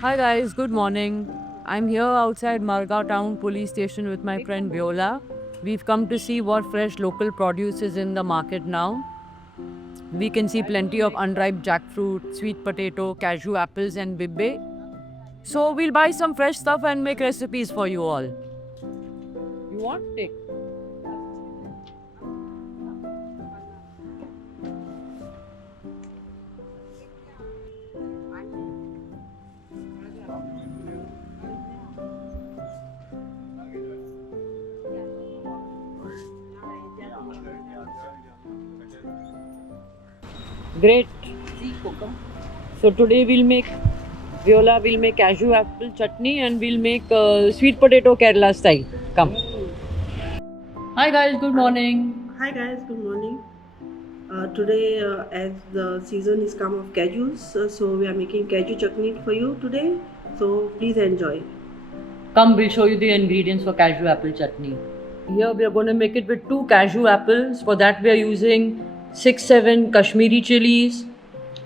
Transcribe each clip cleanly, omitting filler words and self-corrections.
Hi guys, good morning. I'm here outside Margao Town Police Station with my friend Viola. We've come to see what fresh local produce is in the market now. We can see plenty of unripe jackfruit, sweet potato, cashew apples, and bibbe. So we'll buy some fresh stuff and make recipes for you all. You want? Take. Great. So today Viola will make cashew apple chutney and we'll make sweet potato Kerala style. Come. Hi guys, good morning. Hi guys, good morning. Today, as the season is come of cashews, so we are making cashew chutney for you today. So please enjoy. Come, we'll show you the ingredients for cashew apple chutney. Here we are going to make it with 2 cashew apples. For that we are using 6-7 Kashmiri chilies,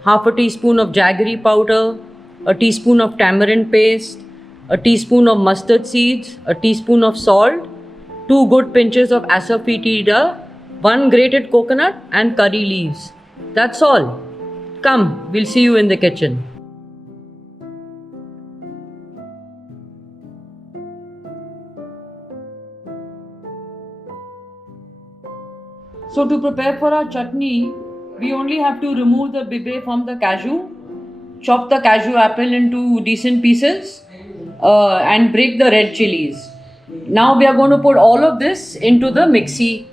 half a teaspoon of jaggery powder, a teaspoon of tamarind paste, a teaspoon of mustard seeds, a teaspoon of salt, 2 good pinches of asafoetida, 1 grated coconut and curry leaves. That's all. Come, we'll see you in the kitchen. So to prepare for our chutney, we only have to remove the bibbe from the cashew, chop the cashew apple into decent pieces, and break the red chilies. Now we are going to put all of this into the mixie,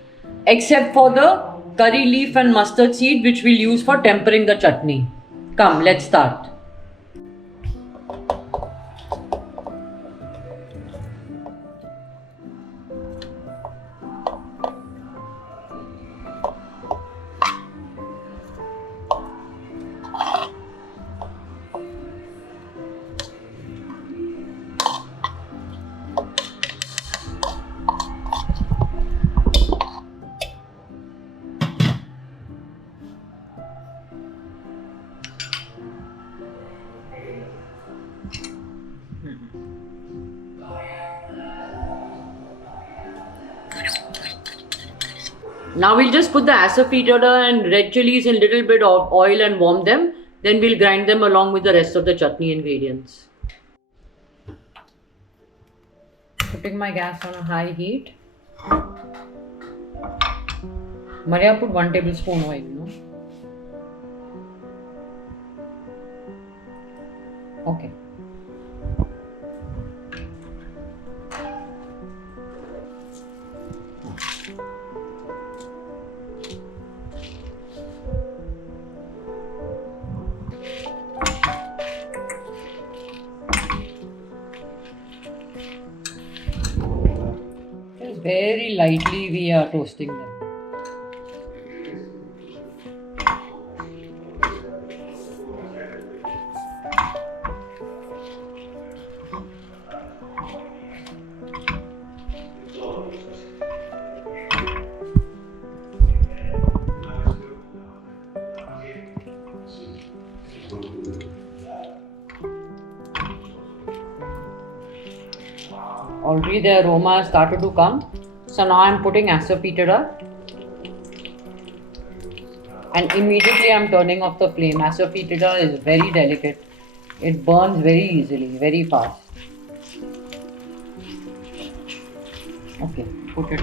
except for the curry leaf and mustard seed, which we'll use for tempering the chutney. Come, let's start. Now we'll just put the asafoetida and red chilies in little bit of oil and warm them. Then we'll grind them along with the rest of the chutney ingredients. Putting my gas on a high heat. Maria, put 1 tablespoon oil, no? Okay. Just very lightly we are toasting them. Already the aroma has started to come. So now I'm putting asafoetida. And immediately I'm turning off the flame. Asafoetida is very delicate. It burns very easily, very fast. Okay, put it.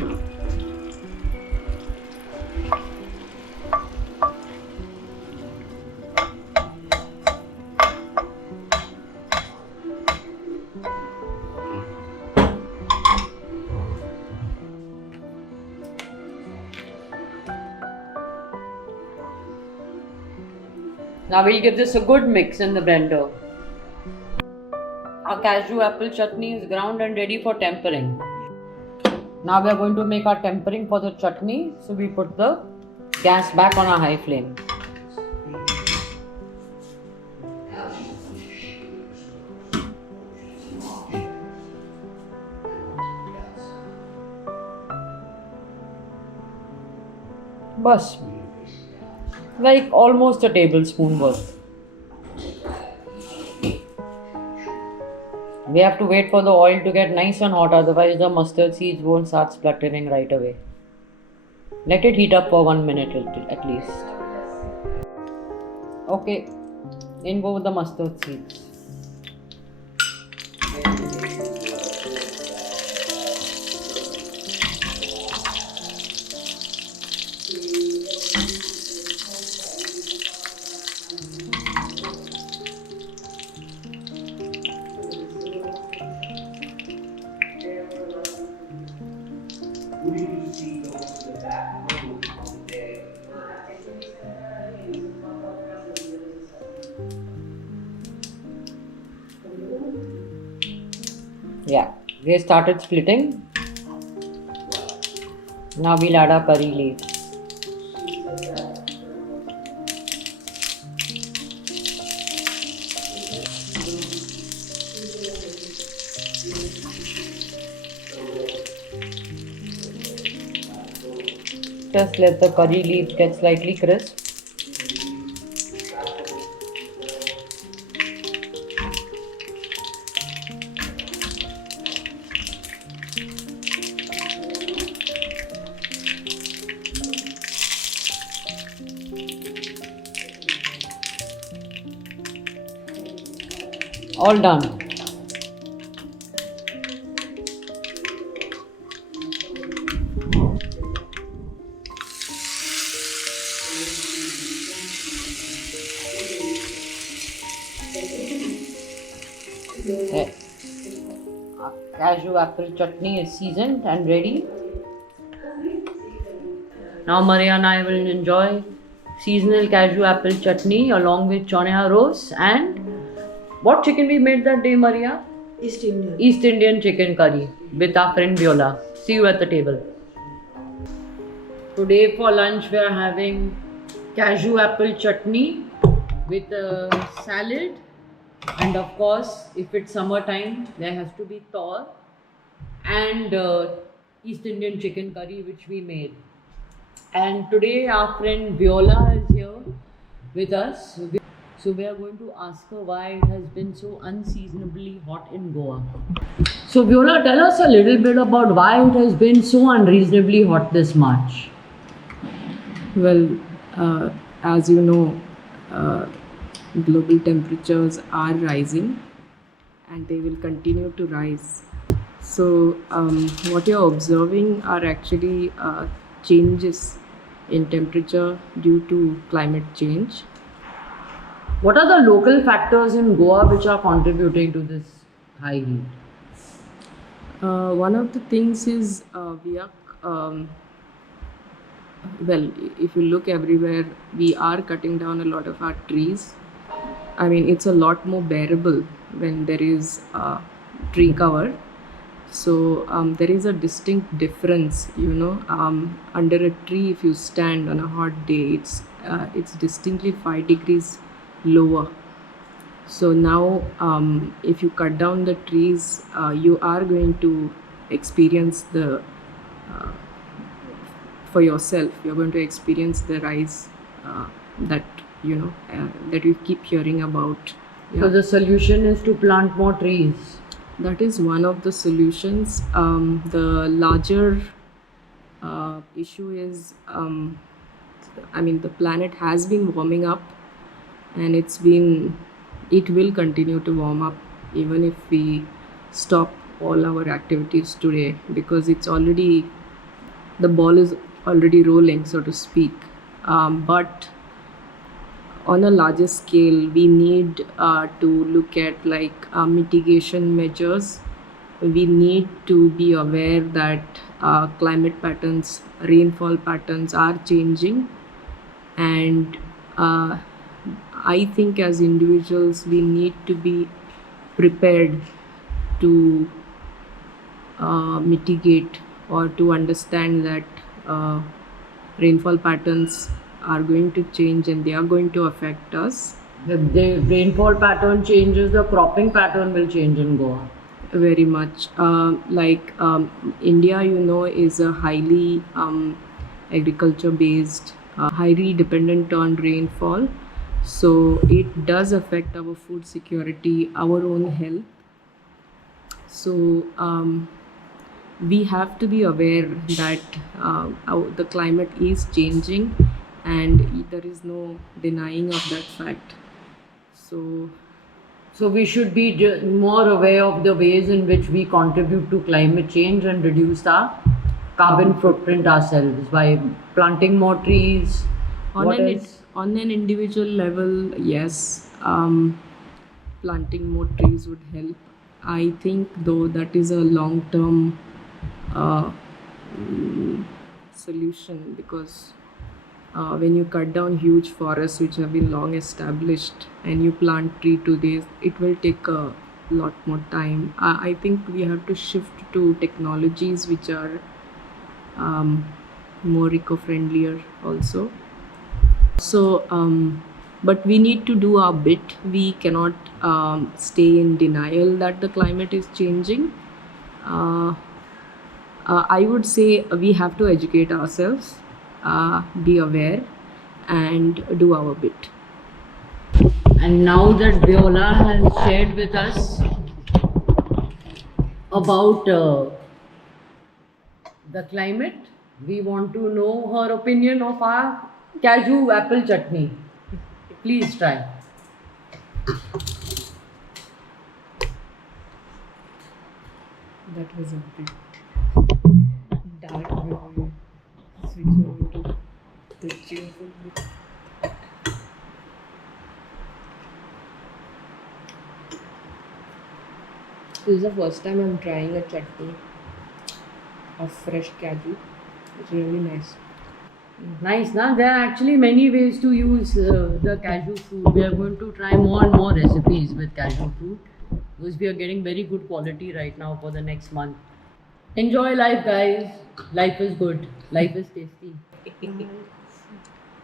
Now we'll give this a good mix in the blender. Our cashew apple chutney is ground and ready for tempering. Now we are going to make our tempering for the chutney. So we put the gas back on a high flame. Bus. Like almost a tablespoon worth. We have to wait for the oil to get nice and hot, otherwise the mustard seeds won't start spluttering right away. Let it heat up for 1 minute at least. Okay, in go with the mustard seeds. Yeah, they started splitting. Now we'll add our curry leaves. Just let the curry leaves get slightly crisp. All done. Okay. Our cashew apple chutney is seasoned and ready. Now Maria and I will enjoy seasonal cashew apple chutney along with chonya roast and what chicken we made that day, Maria? East Indian. East Indian chicken curry with our friend Viola. See you at the table. Today for lunch we are having cashew apple chutney with a salad, and of course if it's summertime there has to be tor and East Indian chicken curry which we made. And today our friend Viola is here with us. So we are going to ask her why it has been so unseasonably hot in Goa. So Viola, tell us a little bit about why it has been so unreasonably hot this March. Well, as you know, global temperatures are rising and they will continue to rise. So, what you're observing are actually changes in temperature due to climate change. What are the local factors in Goa which are contributing to this high heat? One of the things is we are, well, if you look everywhere, we are cutting down a lot of our trees. I mean, it's a lot more bearable when there is tree cover. So there is a distinct difference, under a tree. If you stand on a hot day, it's distinctly 5 degrees lower. So now, if you cut down the trees, you are going to experience for yourself. You're going to experience the rise that that we keep hearing about. So the solution is to plant more trees. That is one of the solutions. The larger issue is, the planet has been warming up, and it will continue to warm up even if we stop all our activities today, because the ball is already rolling, so to speak. But on a larger scale, we need to look at mitigation measures. We need to be aware that climate patterns, rainfall patterns are changing, and I think as individuals we need to be prepared to mitigate or to understand that rainfall patterns are going to change and they are going to affect us. If the rainfall pattern changes, the cropping pattern will change in Goa. Very much. India, is a highly agriculture based, highly dependent on rainfall. So it does affect our food security, our own health. So we have to be aware that the climate is changing, and there is no denying of that fact. So So we should be more aware of the ways in which we contribute to climate change and reduce our carbon footprint ourselves by planting more trees. What else? on an individual level, yes, planting more trees would help. I think though that is a long term solution, because when you cut down huge forests which have been long established and you plant tree today, it will take a lot more time. I think we have to shift to technologies which are more eco-friendlier also. So but we need to do our bit. We cannot stay in denial that the climate is changing. I would say we have to educate ourselves, be aware, and do our bit. And now that Viola has shared with us about the climate, we want to know her opinion of our cashew apple chutney. Please try. That was a bit dark when we switch over to the cheerful bit. This is the first time I'm trying a chutney of fresh cashew. It's really nice. Nice, na? There are actually many ways to use the cashew fruit. We are going to try more and more recipes with cashew fruit because we are getting very good quality right now for the next month. Enjoy life, guys. Life is good. Life is tasty. Bye.